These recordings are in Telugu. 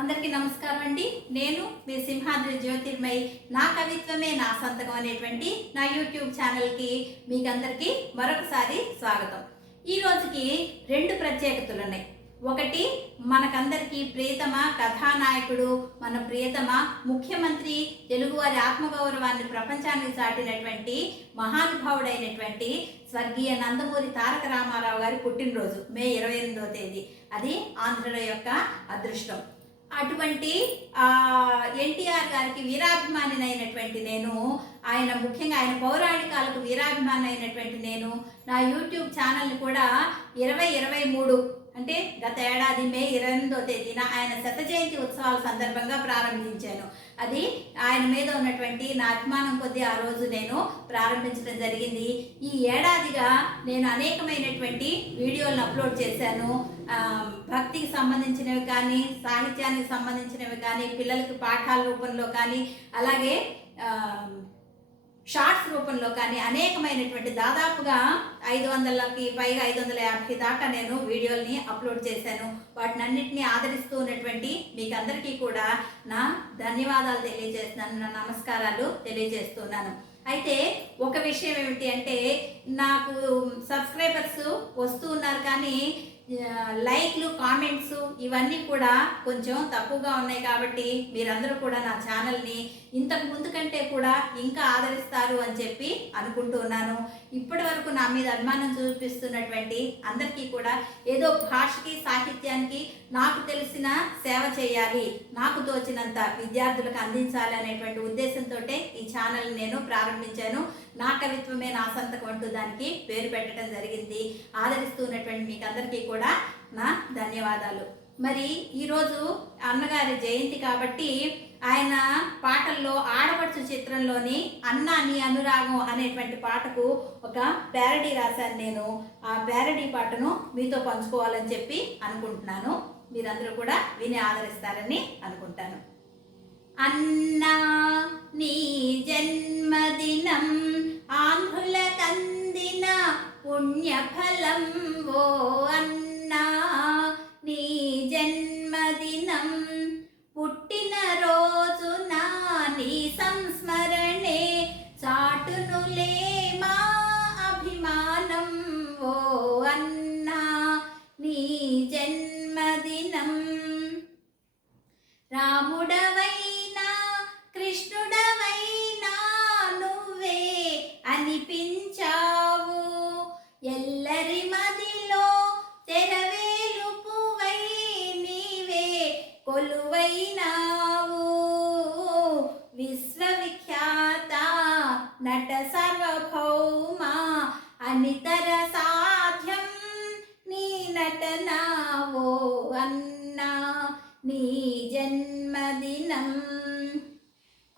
అందరికీ నమస్కారం అండి. నేను మీ సింహాద్రి జ్యోతిర్మయ్ నా కవిత్వమే నా సంతకం అనేటువంటి నా యూట్యూబ్ ఛానల్కి మీకు అందరికీ మరొకసారి స్వాగతం. ఈ రోజుకి రెండు ప్రత్యేకతలు ఉన్నాయి ఒకటి మనకందరికీ ప్రియతమ కథానాయకుడు మన ప్రియతమ ముఖ్యమంత్రి తెలుగువారి ఆత్మగౌరవాన్ని ప్రపంచానికి చాటినటువంటి మహానుభావుడైనటువంటి స్వర్గీయ నందమూరి తారక రామారావు గారి పుట్టినరోజు మే ఇరవై ఎనిమిదవ తేదీ. అది ఆంధ్రుల యొక్క అదృష్టం. అటువంటి ఎన్టీఆర్ గారికి వీరాభిమాని అయినటువంటి నేను ఆయన ముఖ్యంగా ఆయన పౌరాణికాలకు వీరాభిమాని అయినటువంటి నేను నా యూట్యూబ్ ఛానల్ని కూడా ఇరవై ఇరవై మూడు అంటే గత ఏడాది మే ఇరవై ఎనిమిదో తేదీన ఆయన శత జయంతి ఉత్సవాల సందర్భంగా ప్రారంభించాను. అది ఆయన మీద ఉన్నటువంటి నా అభిమానం కొద్దీ ఆ రోజు నేను ప్రారంభించడం జరిగింది. ఈ ఏడాదిగా నేను అనేకమైనటువంటి వీడియోలను అప్లోడ్ చేశాను. భక్తికి సంబంధించినవి కానీ సాహిత్యానికి సంబంధించినవి కానీ పిల్లలకి పాఠాల రూపంలో కానీ అలాగే షార్ట్స్ రూపంలో కానీ అనేకమైనటువంటి దాదాపుగా ఐదు వందలకి పైగా ఐదు వందల యాభై దాకా నేను వీడియోల్ని అప్లోడ్ చేశాను. వాటిని అన్నింటినీ ఆదరిస్తూ ఉన్నటువంటి మీకు అందరికీ కూడా నా ధన్యవాదాలు తెలియజేస్తున్నాను నా నమస్కారాలు తెలియజేస్తున్నాను. అయితే ఒక విషయం ఏమిటి అంటే నాకు సబ్స్క్రైబర్స్ వస్తూ ఉన్నారు కానీ లైక్లు కామెంట్స్ ఇవన్నీ కూడా కొంచెం తక్కువగా ఉన్నాయి కాబట్టి మీరందరూ కూడా నా ఛానల్ని ఇంతకు ముందు కంటే కూడా ఇంకా ఆదరిస్తారు అని చెప్పి అనుకుంటున్నాను ఇప్పటి వరకు నా మీద అభిమానం చూపిస్తున్నటువంటి అందరికీ కూడా ఏదో భాషకి సాహిత్యానికి నాకు తెలిసిన సేవ చేయాలి నాకు తోచినంత విద్యార్థులకు అందించాలి అనేటువంటి ఉద్దేశంతో ఈ ఛానల్ నేను ప్రారంభించాను. నా కవిత్వమే నా సంతకం అంటూ దానికి పేరు పెట్టడం జరిగింది. ఆదరిస్తున్నటువంటి మీకు అందరికీ కూడా నా ధన్యవాదాలు. మరి ఈరోజు అన్నగారి జయంతి కాబట్టి ఆయన పాటల్లో ఆడపడుచు చిత్రంలోని అన్నా నీ అనురాగం అనేటువంటి పాటకు ఒక ప్యారడీ రాశాను నేను. ఆ ప్యారడీ పాటను మీతో పంచుకోవాలని చెప్పి అనుకుంటున్నాను. మీరందరూ కూడా విని ఆదరిస్తారని అనుకుంటాను. అన్నా పుణ్యఫలం ఓ అన్నా నీ జన్మదినం పుట్టిన రోజున నీ సంస్మరణే. చాటునులే మా అభిమానం ఓ అన్నా నీ జన్మదినం. రాముడవ నట సర్వభౌమ అనితర సాధ్యం నీ నటనావో అన్నా నీ జన్మదినం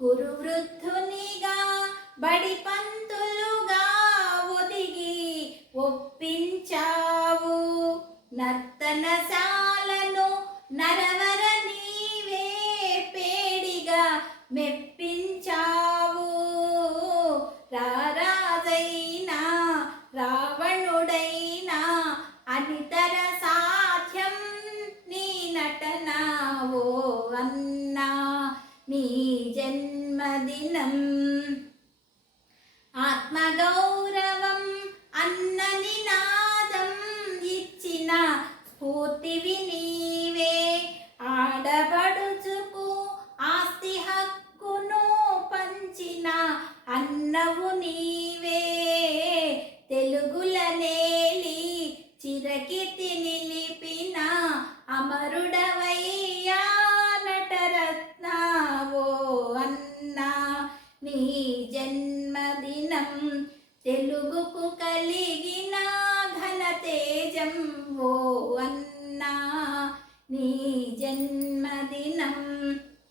కురు వృద్ధునిగా బడి పంతులుగా ఒదిగి ఒప్పించావు నర్తనశాలను నరవ జన్మదినం ఆత్మగౌరవం అన్న నినాదం ఇచ్చిన స్ఫూర్తి విని జన్మదినం.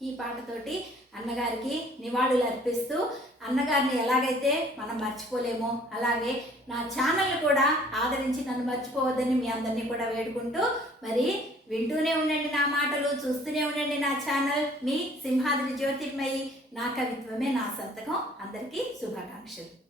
ఈ పాటతోటి అన్నగారికి నివాళులు అర్పిస్తూ అన్నగారిని ఎలాగైతే మనం మర్చిపోలేమో అలాగే నా ఛానల్ కూడా ఆదరించి నన్ను మర్చిపోవద్దని మీ అందరినీ కూడా వేడుకుంటూ మరి వింటూనే ఉండండి నా మాటలు చూస్తూనే ఉండండి నా ఛానల్. మీ సింహాద్రి జ్యోతిర్మయి నా కవిత్వమే నా సంతకం. అందరికీ శుభాకాంక్షలు.